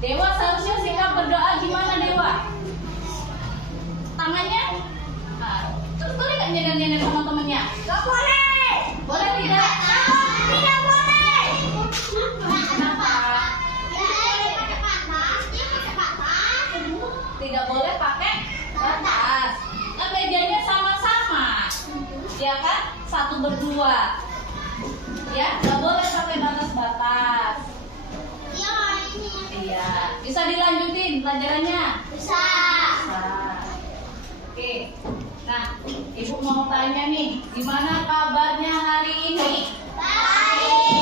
Dewa seharusnya sikap berdoa gimana Dewa? Tangannya? Nah, terus boleh nggak nyender-nyender sama temennya? Gak boleh. Boleh tidak? Tidak boleh. Kenapa? Tidak boleh pakai batas. Kan mejanya sama-sama, ya kan? Satu berdua, ya nggak boleh pakai batas-batas. Iya, bisa dilanjutin pelajarannya? Bisa. Oke, nah ibu mau tanya nih, gimana kabarnya hari ini? Baik.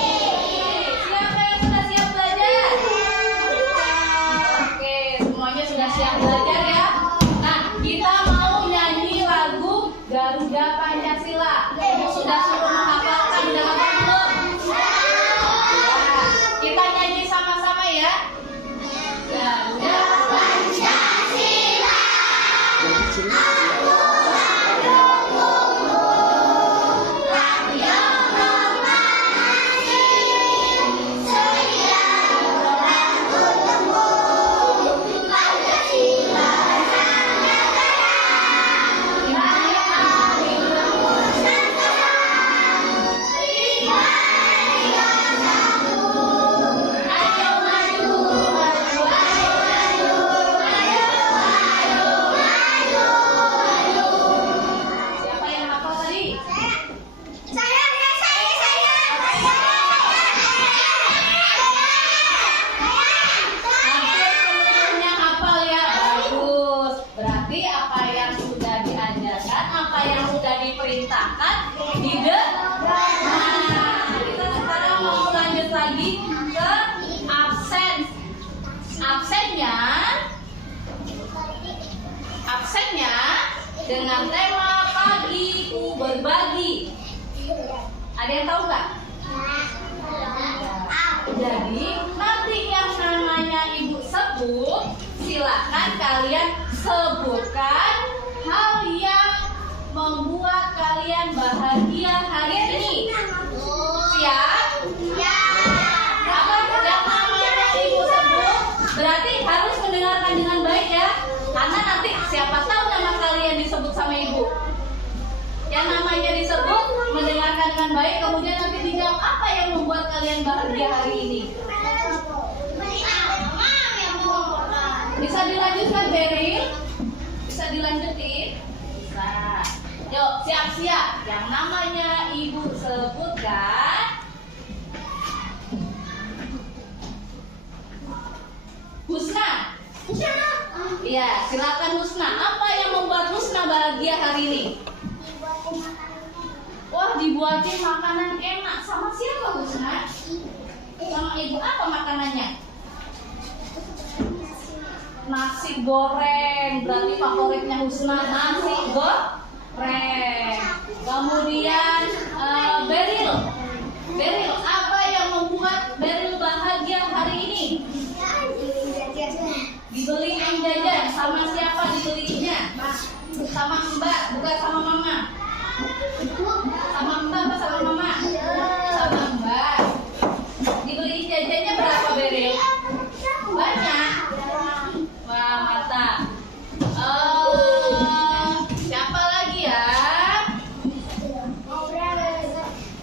Siapa yang sudah siap belajar? Oke, semuanya sudah siap belajar ya. Nah, kita mau nyanyi lagu Garuda Pancasila. Ibu sudah suruh menghafalkan dalam belum? Ya, kita nyanyi sama-sama ya. Garuda Pancasila. Siapa yang hafal tadi? Hampir semuanya hafal ya. Bagus. Berarti apa yang sudah diajarkan, apa yang sudah diperintahkan didengar. Nah, kita sekarang mau lanjut lagi ke absen. Absennya dengan tema pagi ku berbagi. Ada yang tahu nggak? Jadi nanti yang namanya ibu sebut, silakan kalian sebutkan hal yang membuat kalian bahagia hari ini. Siap? Apa yang namanya ibu sebut berarti harus mendengarkan dengan baik ya, karena nanti siapa tahu nama kalian disebut sama ibu. Yang namanya disebut mendengarkan dengan baik, kemudian nanti dijawab apa yang membuat kalian bahagia hari ini. Bisa dilanjutkan Beril? Bisa dilanjutin? Bisa. Yuk siap-siap. Yang namanya ibu sebutkan Husna. Iya, silakan Husna. Apa yang membuat Husna bahagia hari ini? Wah, dibuatin makanan enak. Sama siapa Husna? Sama ibu. Apa makanannya? Nasi goreng. Berarti favoritnya Husna nasi goreng. Kemudian Beril. Beril, apa yang membuat Beril bahagia hari ini? Dibeliin jajan. Sama siapa dibeliinnya? Sama Mbak, bukan sama Mama. Sama Mbak apa sama Mama? Sama Mbak. Dibeliin jajannya berapa Beril? Banyak. Wah, mantap. Siapa lagi ya?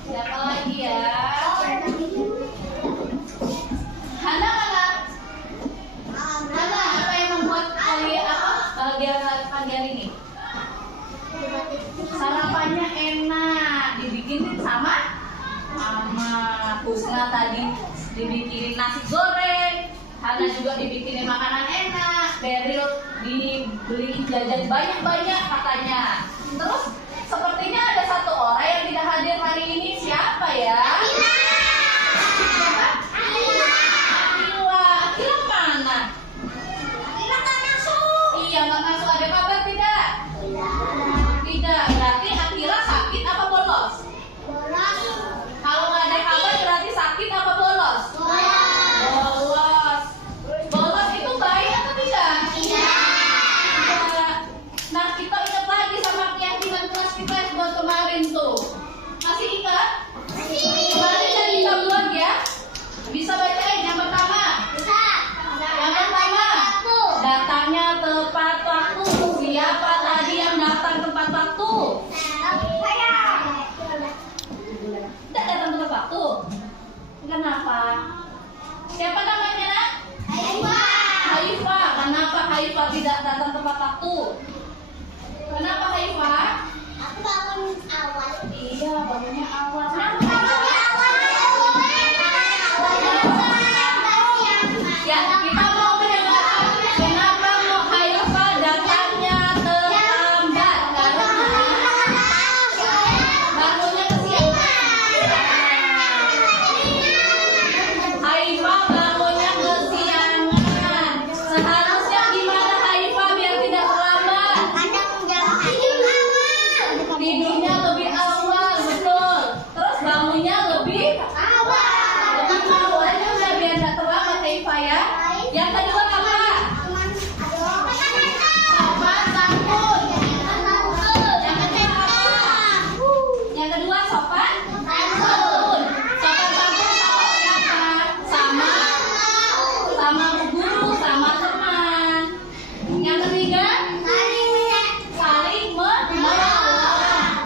Siapa lagi ya? Hana mana? Hana, apa yang membuat kalian bahagia pagi hari ini? Sarapannya enak, dibikinin sama Mama. Husna tadi dibikinin nasi goreng, Hana juga dibikinin makanan enak, Beril dibeliin jajan banyak-banyak katanya. Terus sepertinya ada satu orang yang tidak hadir hari ini. Siapa ya? Siapa? Akila. Akila mana? Iya, nggak masuk. Ada kabar tidak? Tidak. Berarti Akila sakit apa bolos? Kalau nggak ada kabar berarti sakit apa bolos? Bolos. Bolos itu baik atau tidak? Tidak. Nah, kita ingat lagi sama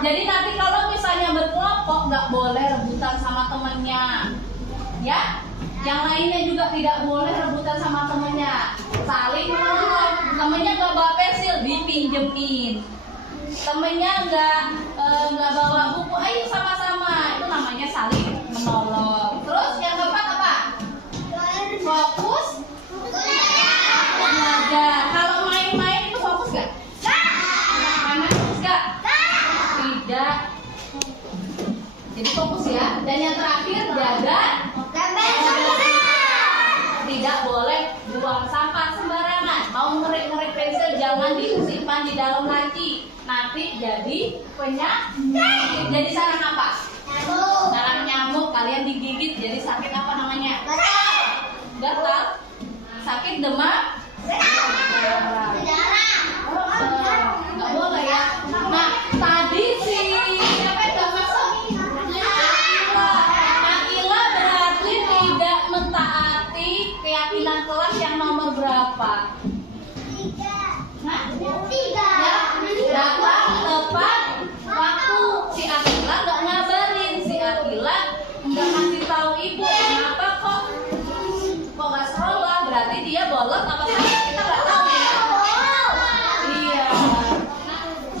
Jadi nanti kalau misalnya berkelompok nggak boleh rebutan sama temennya, ya. Yang lainnya juga tidak boleh rebutan sama temennya. Saling menolong. Temennya nggak bawa pensil, dipinjemin. Temennya nggak bawa buku, ayo sama-sama. Itu namanya saling menolong. Terus yang keempat apa? Fokus belajar. Kalau main-main itu fokus nggak? Main fokus nggak? Tidak. Jadi fokus ya. Dan yang terakhir jaga. Tidak boleh buang sampah sembarangan. Mau ngerik-ngerik pensil jangan disimpan di dalam laci. Nanti jadi penyakit. Jadi sarang apa? Sarang nyamuk. Kalian digigit jadi sakit apa namanya? Gatal. Sakit demam. Nggak boleh ya. Nah tadi si siapa yang nggak masuk? Akila berarti tidak mentaati keyakinan kelas yang nomor berapa? Hah? Ya, datang tepat waktu. Si Akila nggak ngabarin, si Akila nggak ngasih tahu ibu. Kenapa kok nggak sekolah? Berarti dia bolos apa enggak? Kita nggak tahu ya. Iya.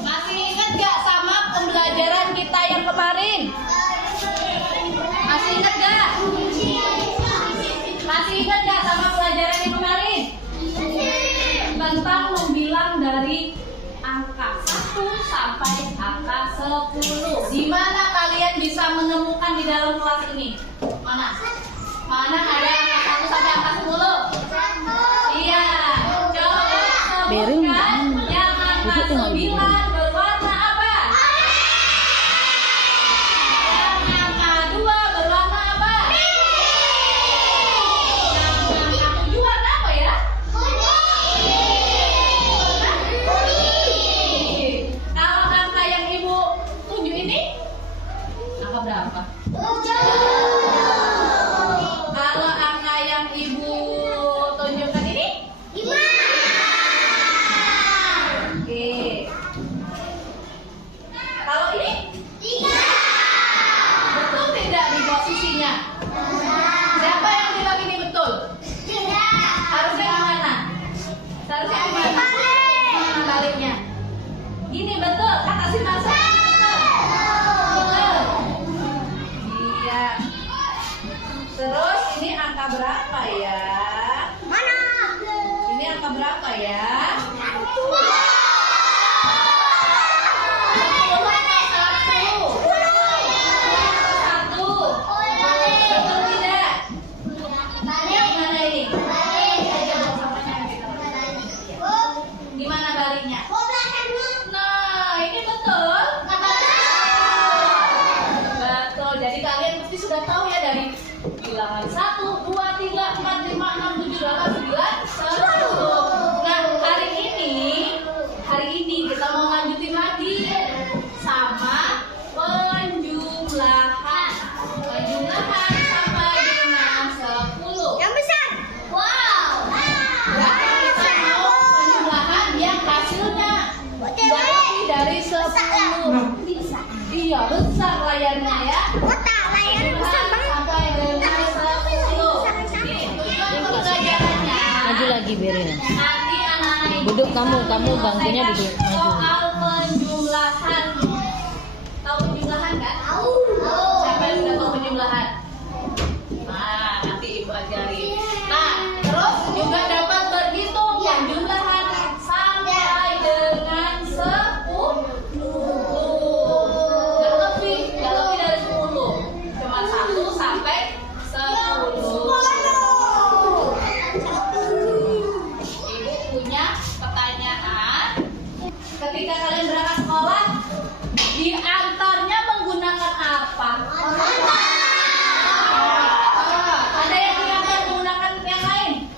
Masih ingat nggak sama pembelajaran kita yang kemarin? Masih ingat nggak? Masih ingat nggak sama pelajaran yang kemarin? Tentang membilang dari angka 1 sampai angka 10. Di mana kalian bisa menemukan di dalam kelas ini? Mana? Mana ada angka 1 sampai angka 10? Iya. Coba sebutkan yang angka 9 berwarna apa? Yang angka 2 berwarna apa? Yang angka 7 warna apa ya? Kalau angka yang ibu tunjuk ini angka berapa? Kalau angka yang ibu tunjukkan ini? Oke. Kalau ini? Betul tidak di posisinya? Siapa yang bilang ini betul? Harusnya gimana? Harusnya gimana? Mana baliknya? Gini betul, kata si Nasa betul. Betul. Iya. Terus ini angka berapa ya? Ini angka berapa ya? 10. Nah, hari ini kita mau lanjutin lagi sama penjumlahan. Penjumlahan sampai dengan 10. Yang besar. Wow. Berarti kita mau penjumlahan yang hasilnya lebih dari 10. Bisa. Iya, besar layarnya ya. Kotak layarnya besar banget. Sampai dengan 10. Ini tujuan pembelajarannya. Maju lagi Berin. Nanti anak-anak ibu Duduk bisa kamu bangkunya menyelesaikan duduk maju. soal penjumlahan. Tahu penjumlahan kan? Tahu. Siapa yang sudah tahu penjumlahan? Nah, nanti ibu ajarin. Nah, terus juga dapat berhitung penjumlahan sampai dengan 10. Dan lebih dari 10. Cuma 1 sampai 10. Ibu punya pertanyaan. Ketika kalian berangkat sekolah, diantarnya menggunakan apa? Ada yang diantar menggunakan yang lain?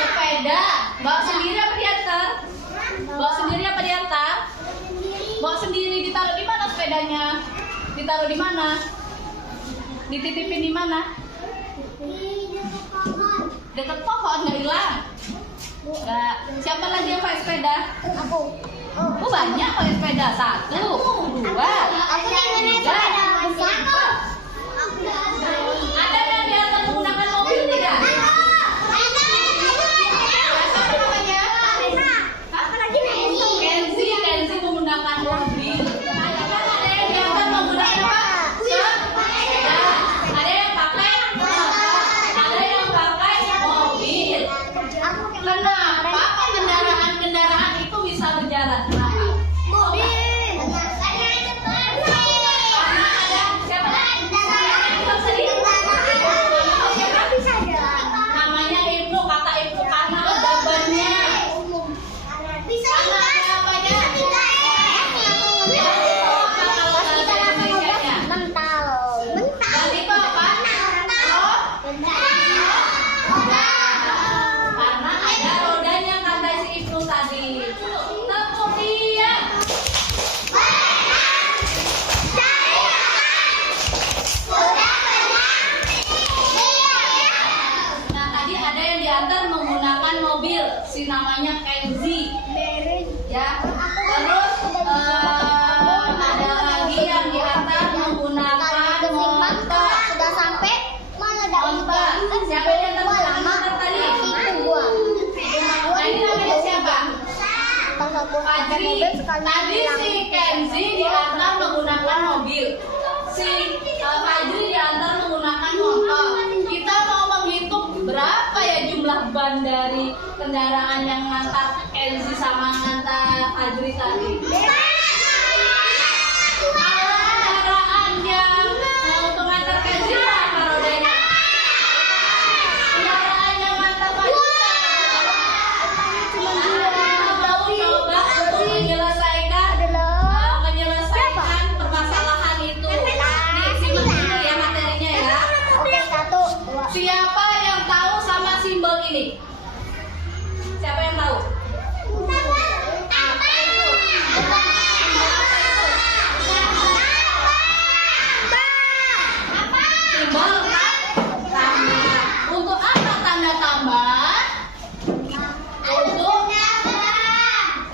Sepeda. Bawa sendiri apa diantar? Bawa sendiri apa diantar? Bawa sendiri. Ditaruh di mana sepedanya? Ditaruh di mana? Dititipin di mana? Dekat pohon, nggak hilang. Nggak. Siapa lagi yang pakai sepeda? Aku. Oh banyak pakai sepeda. 1, dua, tiga, empat. Ada yang diantar menggunakan mobil tidak? Siapa namanya? Kenzi menggunakan mobil. Ada yang diantar menggunakan apa? Sepeda. Ada yang pakai mobil. Kenapa kendaraan itu bisa berjalan? Kenapa? Karena ada siapa? Namanya Ibnu, kata Ibnu karena ada bannya. Karena ada apanya? Dan itu apa? Karena ada rodanya kata si Ibnu tadi. Kemudian nah tadi ada yang diantar menggunakan mobil, si namanya Kenzi, ya. Terus ada lagi yang diantar menggunakan motor. Sudah sampai mana Motor. Siapa yang diantar menggunakan motor tadi? Nah ini namanya siapa? Fajri. Tadi si Kenzi diantar menggunakan mobil. Si Fajri diantar menggunakan motor. Kita mau menghitung berapa ya jumlah ban dari kendaraan yang ngantar Kenzi sama ngantar Fajri tadi. Kalau kendaraan yang untuk ngantar Kenzi berapa rodanya? Kendaraan yang ngantar Fajri coba untuk menyelesaikan permasalahan itu. Nih simak dulu ya materinya ya. Siapa yang tahu sama simbol ini? Siapa yang tahu? Apa itu? Simbol tambah. Untuk apa tanda tambah? Untuk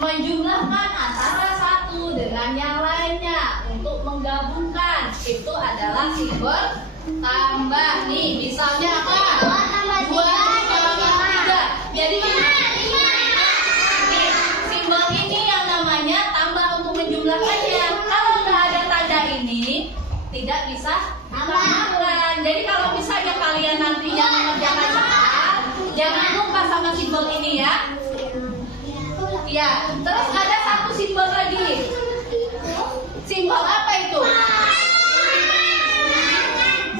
menjumlahkan antara satu dengan yang lainnya, untuk menggabungkan. Itu adalah simbol tambah. Nih misalnya apa? 2 tambah 3. Jadi nih, simbol ini yang namanya tambah untuk menjumlahkannya. Kalau nggak ada tanda ini tidak bisa ditambahkan. Jadi kalau misalnya kalian nantinya mengerjakan cepat, jangan lupa sama simbol ini ya. Ya, terus ada satu simbol lagi. Simbol apa itu?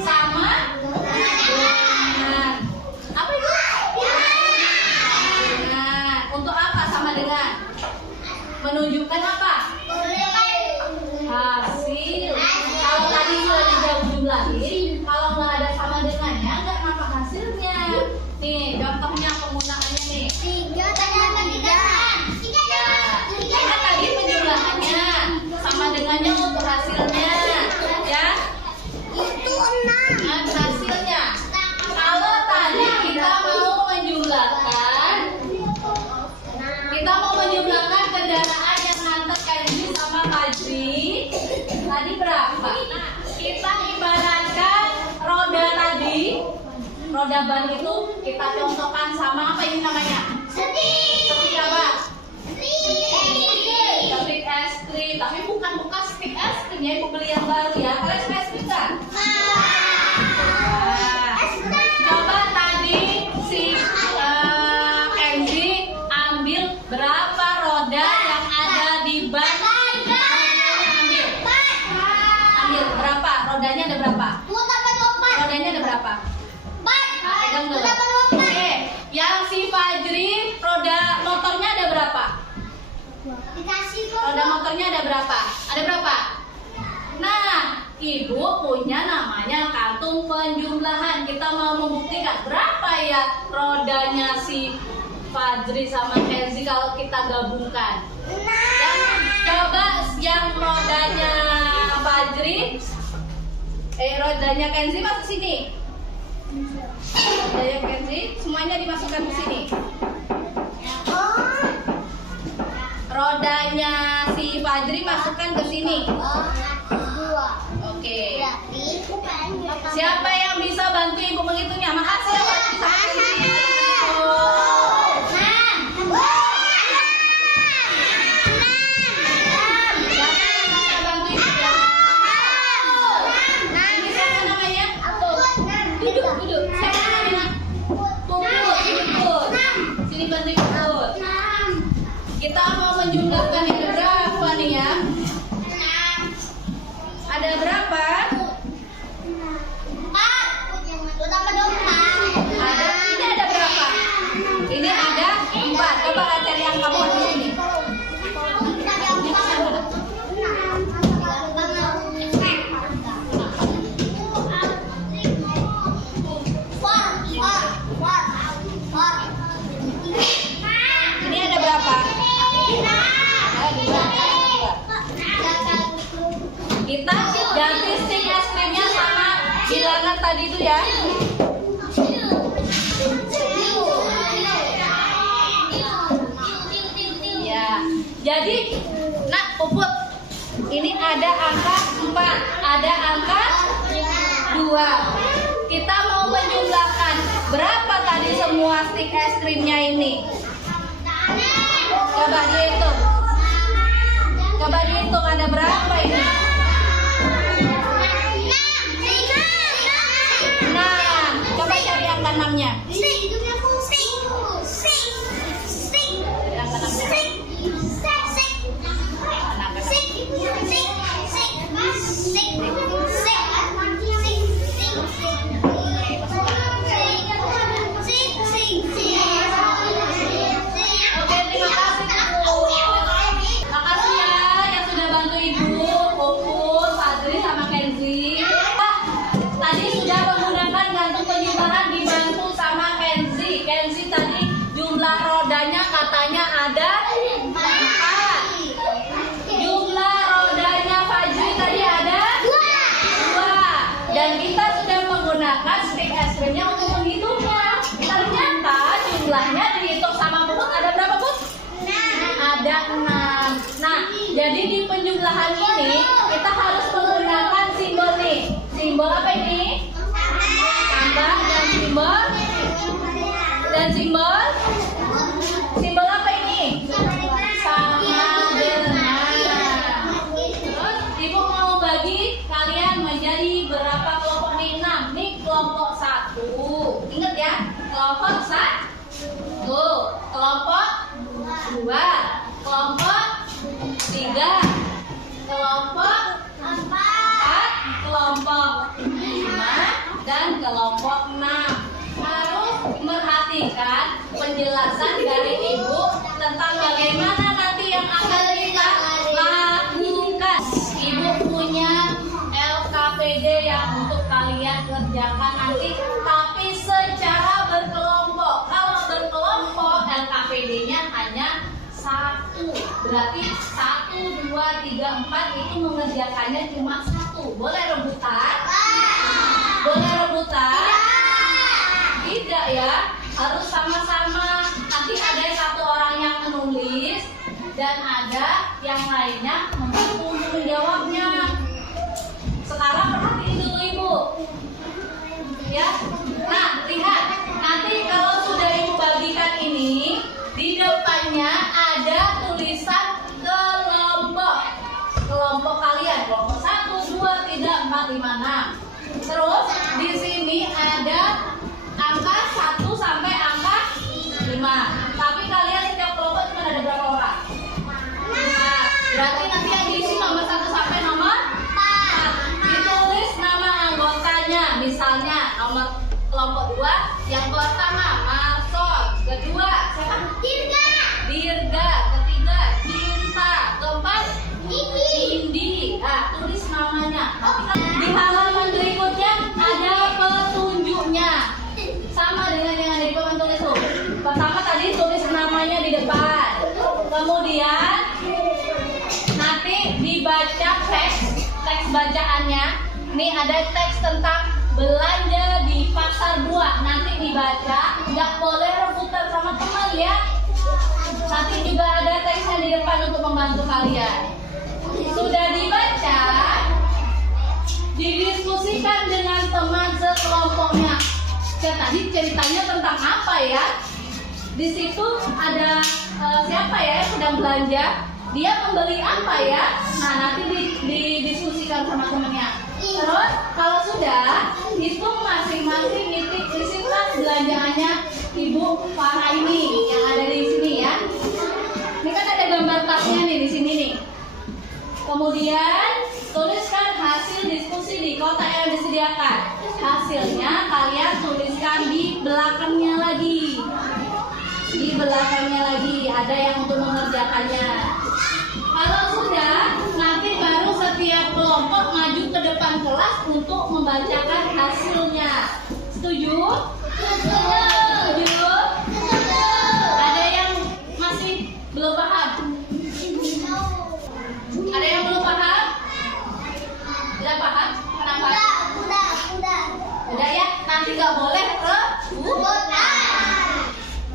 Sama dengan. Apa itu? Dengan. Untuk apa sama dengan? Menunjukkan apa? Hasil. Kalau tadi sudah dijumlahin, kalau nggak ada sama dengannya, nggak nampak hasilnya. Nih, contohnya penggunaannya nih. Karena tadi penjumlahannya sama dengannya untuk hasilnya, ya. Itu 6. Nah, hasilnya. Kalau tadi kita mau menjumlahkan kendaraan yang nganter Kenzi sama Fajri, tadi berapa? Kita ibaratkan roda tadi, roda ban itu kita contohkan sama apa ini namanya? Setik apa? Setik es krim, tapi bukan bekas setik es krim ya, ibu beli yang baru ya. Kalian suka es krim kan? Coba tadi si Kenzi ambil berapa roda yang ada di ban? Ambil berapa? Rodanya ada berapa? Rodanya ada berapa? Pegang dulu. Oke, yang si Fajri roda motornya ada berapa? Roda motornya ada berapa? Ada berapa? Nah, ibu punya namanya kantung penjumlahan. Kita mau membuktikan berapa ya rodanya si Fajri sama Kenzi kalau kita gabungkan. Coba yang rodanya Fajri, rodanya Kenzi masuk sini. Rodanya Kenzi semuanya dimasukkan ke sini. rodanya si Fajri masukkan ke sini. Dua. Oke. Berarti Siapa yang bisa bantu ibu menghitungnya? Makasih ya Pak. Duduk. Siapa namanya? Puput. Sini bantu Puput. Kita mau menjumlahkan yang berapa nih ya? Ada berapa? Ini ada berapa? Ini ada 4. Coba cari angka 4 di sini. Ini ada berapa? Ada 2. Kita ganti stick es krimnya sama bilangan tadi itu ya. Ya. Jadi, nak Puput, ini ada angka 4, ada angka 2. Kita mau menjumlahkan berapa tadi semua stick es krimnya ini? Coba dihitung ada berapa ini? 6. Coba cari angka 6-nya. Oke, terima kasih Bu. Makasih ya yang sudah bantu Ibu, Puput, Fajri sama Kenzi. Tadi sudah menggunakan gantung penyimpanan dibantu sama Kenzi. Kenzi tadi jumlah rodanya katanya ada 4. Jumlah rodanya Fajri tadi ada 2. Dan kita sudah menggunakan stick es krimnya untuk menghitungnya. Ternyata jumlahnya dihitung sama Puput ada berapa, Put? Ada 6. Nah, jadi di penjumlahan ini kita harus menggunakan simbol nih. Simbol apa ini? Tambah dan simbol apa ini? Sama dengan. Terus Ibu mau bagi kalian menjadi berapa kelompok nih? 6. Nih kelompok 1. Ingat ya, kelompok 1, kelompok 2, kelompok 3, kelompok 4, kelompok 5, dan kelompok 6. Harus perhatikan penjelasan dari Ibu tentang bagaimana nanti yang akan kita lakukan. Ibu punya LKPD yang untuk kalian kerjakan nanti, tapi secara berkelompok. Kalau berkelompok LKPD-nya hanya 1. Berarti 1, 2, 3, 4 itu mengerjakannya cuma 1. Boleh rebutan? Boleh rebutan? Tidak ya, harus sama-sama. Nanti ada satu orang yang menulis dan ada yang lainnya membantu untuk menjawabnya. Sekarang perhatiin dulu Ibu. Ya. Nah, lihat. Nanti kalau sudah Ibu bagikan ini, di depannya ada tulisan kelompok. Kelompok kalian, kelompok 1, 2, 3, 4, 5, 6. Terus di sini ada angka 1 sampai angka 5. Tapi kalian setiap kelompok cuma ada berapa orang? 5. Berarti nanti yang diisi nomor 1 sampai nomor 4. Ditulis nama anggotanya. Misalnya nomor kelompok 2 yang pertama Marcel, kedua siapa? Dirga, ketiga Cinta, keempat Indi. Nah, tulis namanya. Di halaman berikutnya ada petunjuknya. Sama dengan yang ada di papan tulis tuh. Pertama tadi tulis namanya di depan. Kemudian nanti dibaca teks bacaannya. Ini ada teks tentang belanja di pasar buah. Nanti dibaca, nggak boleh rebutan sama teman ya. Nanti juga ada teksnya di depan untuk membantu kalian. Sudah dibaca, didiskusikan dengan teman sekelompoknya. Tadi ceritanya tentang apa ya? Di situ ada siapa ya yang sedang belanja? Dia membeli apa ya? Nah, nanti didiskusikan sama temannya. Terus kalau sudah, hitung masing-masing titik isi tas belanjaannya Ibu Farah ini yang ada di sini ya. Ini kan ada gambar tasnya nih di sini nih. Kemudian tuliskan hasil diskusi di kotak yang disediakan. Hasilnya kalian tuliskan di belakangnya lagi. Di belakangnya lagi ada yang untuk mengerjakannya. Kalau sudah, nanti baru setiap kelompok maju ke depan kelas untuk membacakan hasilnya. Setuju? Setuju? Ada yang masih belum paham? Ada yang belum paham? Sudah paham? Kenapa? Udah ya, nanti nggak boleh rebutan.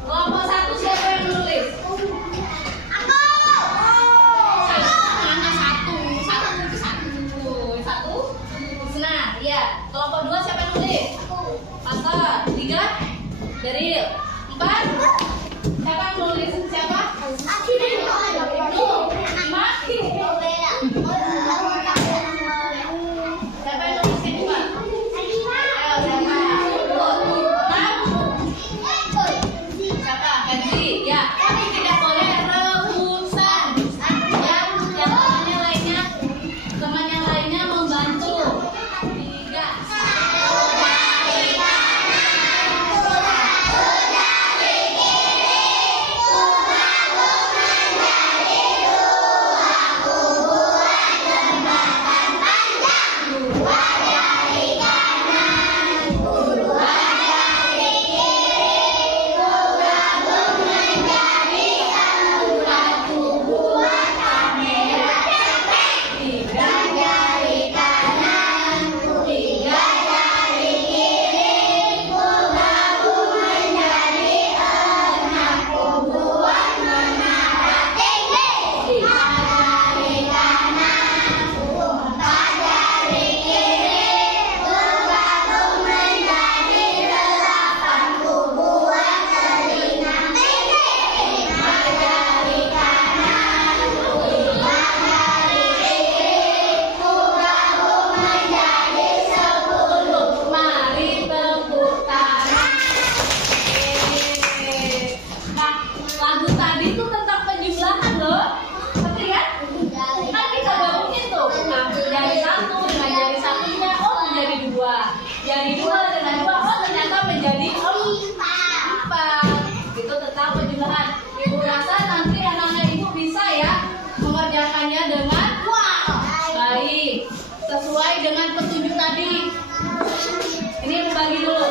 Kelompok 1 siapa yang nulis? Nah, ya. Kelompok 2 siapa yang nulis? Pastor. 3 Daril. 4 siapa yang nulis? Siapa? 5 siapa yang nulis yang 2? Siapa? Henry. Ya. Tapi tidak boleh rebutan. Ya, teman yang lainnya membantu. 3 Mari tepuk tangan. Nah, lagu tadi itu tentang penjumlahan loh. Ngerti kan? Kan kita gabungin tuh. Nah, dari 1 dengan jari satunya, oh menjadi 2. Jari 2 dengan 2, oh ternyata menjadi 4. Itu tentang penjumlahan. Ibu rasa nanti anak-anak ibu bisa ya mengerjakannya dengan baik, sesuai dengan petunjuk tadi. Ini ibu bagi dulu.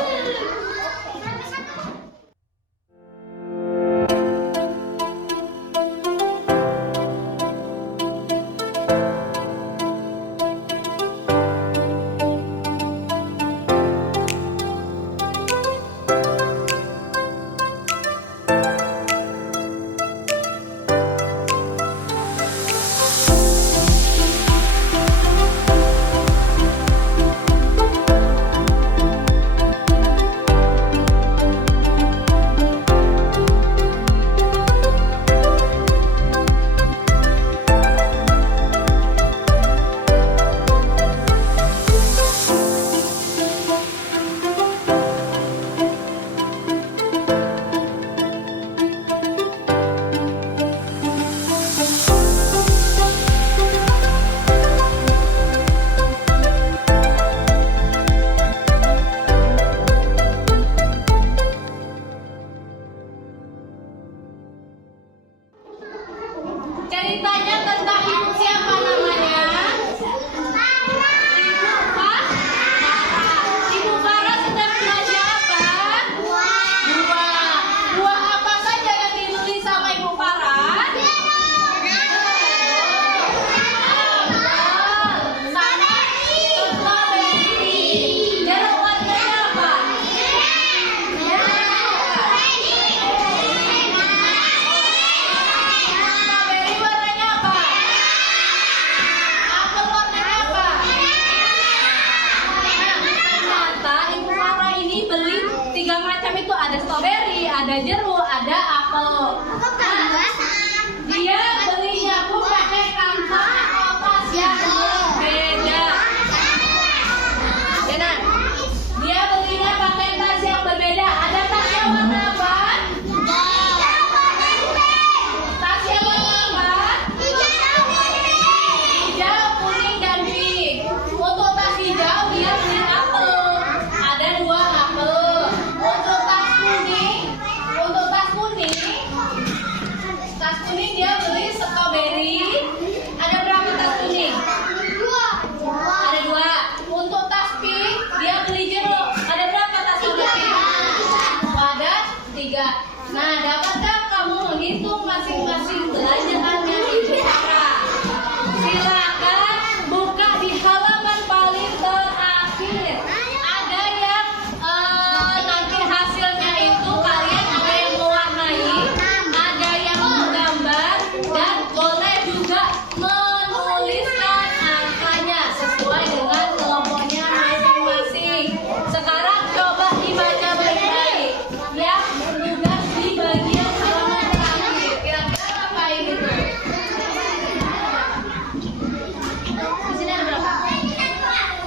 jeruk, ada apel. Nah, dia belinya pun pakai kantong atau tas yang berbeda. Benar. Dia belinya pakai tas yang berbeda. Ada tas yang warna apa? Tas yang warna apa? Hijau, kuning, dan pink. Untuk tas hijau dia beli apel. Ada 2 apel. Untuk tas kuning dia beli stroberi. Ada berapa tas kuning? Ada 2. Untuk tas pink dia beli jeruk. Ada berapa tas warna pink? Ada 3. Nah, dapatkah kamu menghitung masing-masing belanjaannya Ibu Sarah? Silakan buka di halaman paling terakhir. Ada yang nanti hasilnya itu kalian ada yang mewarnai, ada yang menggambar, dan boleh juga menuliskan angkanya sesuai dengan kelompoknya masing-masing. Sekarang coba dibaca baik-baik. Yang tugas di bagian halaman terakhir. Kira-kira ngapain itu? Di sini ada berapa?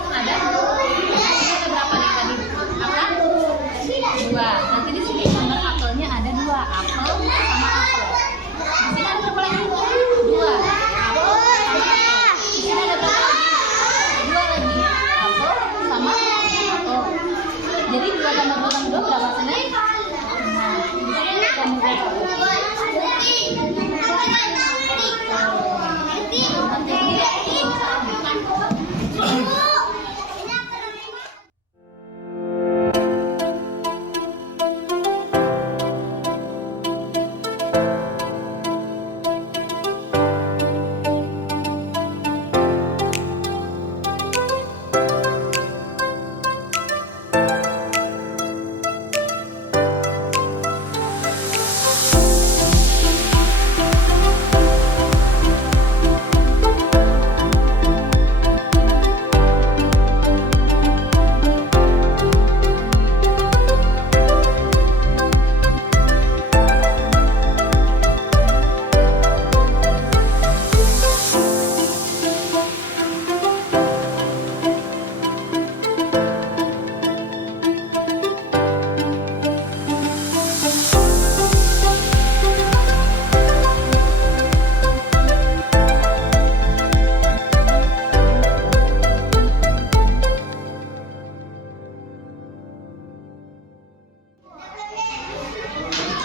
Ada? Ada berapa nih tadi? Apa? 2. Nanti di sini gambar apelnya ada 2. Apel sama apel. Di sini ada berapa lagi? 2. Apel sama apel. Di sini ada berapa lagi? 2 lagi. Apel sama apel. Jadi 2 tambah 2 tambah 2 berapa sini? Nah, di sini ada gambar berapa?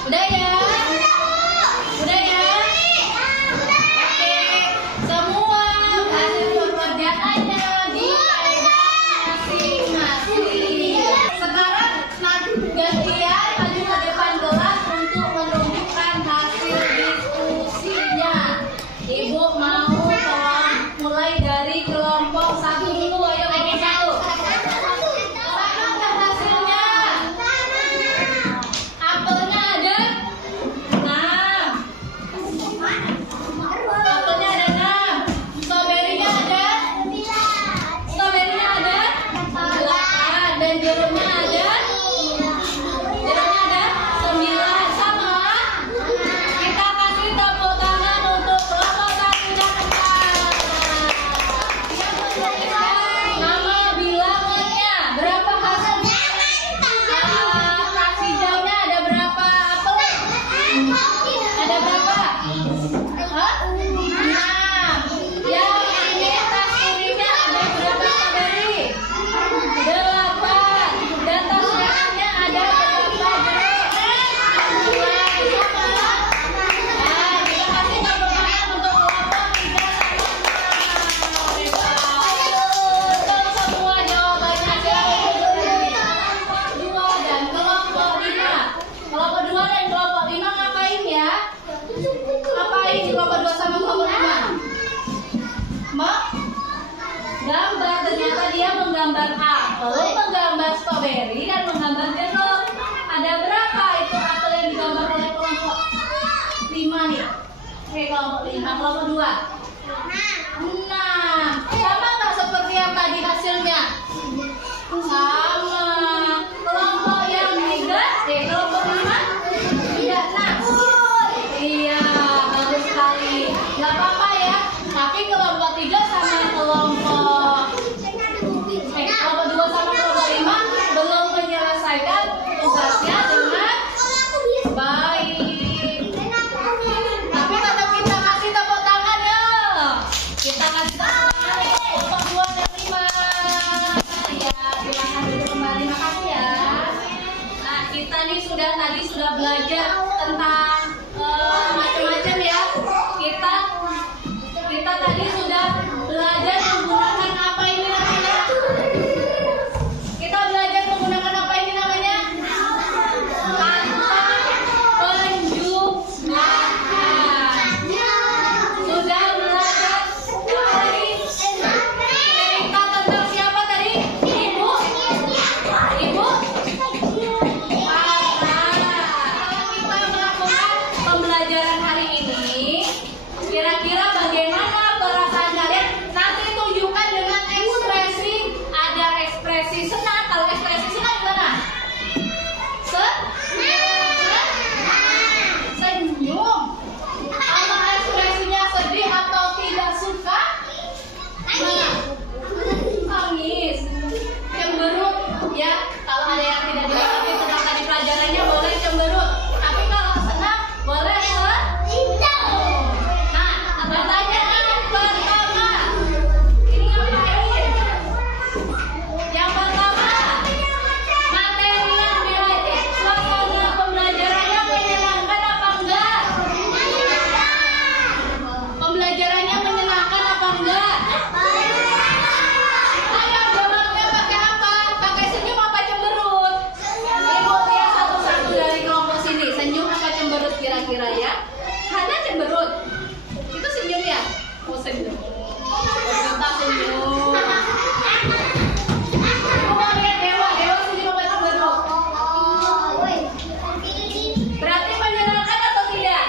Udah ya? Udah ya? Oke. Semua hasil pekerjaannya dipegang masing-masing. Sekarang gantian maju ke depan kelas untuk menunjukkan hasil diskusinya. Ibu mau mulai dari kelompok 1 dulu. Ayo kelompok 1. Sama nggak hasilnya? Apelnya ada 6. Apelnya ada 6. Stroberinya ada 8. Dan jeruknya ada 9. Sama. Kita kasih tepuk tangan untuk kelompok 1 dan 4. Nama bilangannya berapa hasilnya? Tas hijaunya ada berapa apel? Ada berapa? 6. Yang ini tas kuningnya ada berapa stroberi? 8. Dan tas merahnya ada berapa jeruk? 2. Nah, kita kasih tepuk tangan untuk kelompok 3 sama 4. Betul semua jawabannya. Kelompok 2 dan kelompok 5. Kelompok 2 dan kelompok 5 ngapain ya? Ngapain kelompok 2 sama kelompok 5? Gambar. Ternyata dia menggambar apel, menggambar stroberi, dan menggambar jeruk. Ada berapa itu apel yang digambar oleh kelompok 5 nih? Oke, kelompok 5. Kelompok 2 6. Sama nggak seperti yang tadi hasilnya? Sama. Kelompok yang 3, kelompok 5 tadi sudah belajar tentang macam-macam ya. Kita tadi sudah belajar menggunakan apa ini namanya? Kita belajar menggunakan apa ini namanya? Kata penjumlahan. Sudah belajar apa lagi? Cerita tentang siapa tadi? Ibu. Kita melakukan pembelajaran hari ini, kira-kira bagaimana perasaan kalian? Nanti tunjukkan dengan ekspresi. Ada ekspresi senang. Kalau ekspresi senang gimana? Senyum. Kalau ekspresinya sedih atau tidak suka? Nangis. Cemberut ya. Kalau ada yang tidak dipahami tentang tadi pelajarannya boleh cemberut. Tapi kalau senang boleh Nah, pertanyaan pertama. Ini ngapain? Yang pertama, materi yang belajar, suasana pembelajarannya menyenangkan apa enggak? Pembelajarannya menyenangkan apa enggak? Ayo jawabnya pakai apa? Pakai senyum apa cemberut? Ibu lihat satu-satu dari kelompok sini. Senyum apa cemberut kira-kira ya? Hanya cemberut. Itu senyum ya? Oh senyum. Kita senyum. Ibu mau lihat Dewa. Dewa senyum apa cemberut? Berarti menyenangkan atau tidak?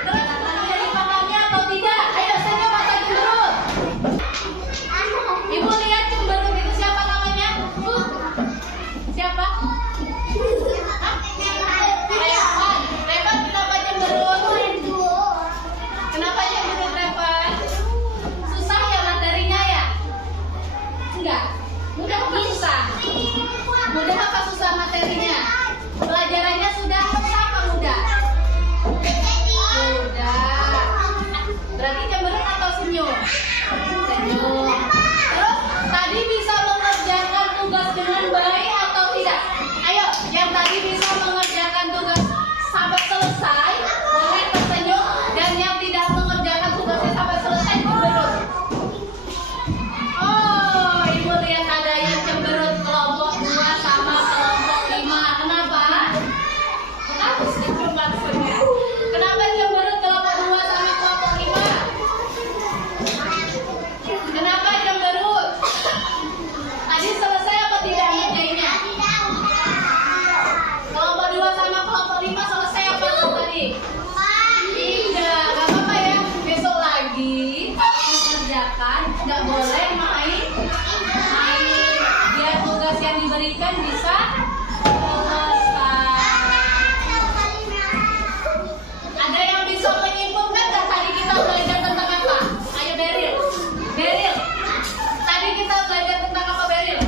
Terus ada dipahami atau tidak? Ayo senyum atau cemberut? Ibu lihat cemberut itu siapa namanya? Siapa? Hah? Revan. Revan kenapa cemberut? Kenapa cemberut Revan? Susah ya materinya ya? Enggak. Mudah apa susah? Mudah apa susah materinya? Pelajarannya sudah susah apa mudah? Mudah. Berarti cemberut atau senyum? Senyum. Terus tadi bisa mengerjakan tugas dengan baik atau tidak? Ayo, yang tadi bisa mengerjakan tugas sampai selesai boleh tersenyum, dan yang tidak mengerjakan tugasnya sampai selesai cemberut. Oh, ibu lihat ada yang cemberut kelompok 2 sama kelompok 5. Kenapa? Aku senyum maksudnya. Kenapa cemberut kelompok 2 sama kelompok 5? Kenapa cemberut? Tadi selesai apa tidak ngerjainnya? Kelompok 2 sama kelompok 5 selesai apa tadi? Tidak, gak apa-apa ya. Besok lagi kalau mengerjakan nggak boleh main. Biar tugas yang diberikan bisa selesai. Ada yang bisa menyimpulkan nggak tadi kita belajar tentang apa? Ayo Beril. Beril. Tadi kita belajar tentang apa Beril?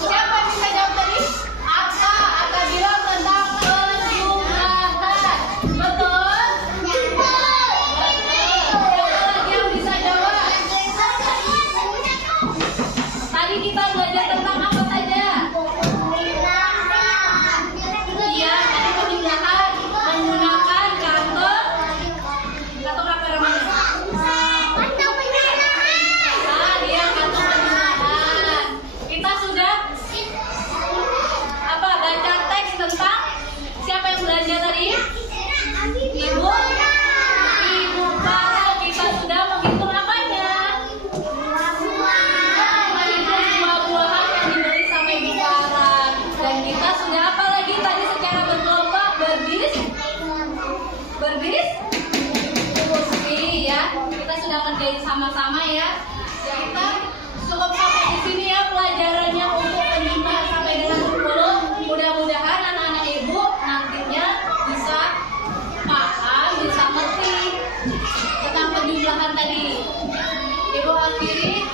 Siapa yang bisa jawab tadi? Aka bilang tentang penjumlahan. Betul? Siapa lagi yang bisa jawab? Tadi kita belajar tentang apa saja? Iya, tadi penjumlahan menggunakan kantong apa namanya? Dia kantong penjumlahan. Kita sudah baca teks tentang siapa yang belajar tadi? Ibu Farel. Kita sudah menghitung apanya? Menghitung buah-buahan yang diberi sama Ibu Farel. Dan kita sudah apa lagi tadi secara berkelompok berdiskusi ya. Kita sudah kerjain sama-sama ya. Kita cukup sampai di sini ya pelajarannya untuk penjumlahan sampai dengan 10. Mudah-mudahan anak-anak ibu nantinya bisa paham, bisa ngerti tentang penjumlahan tadi. Ibu akhiri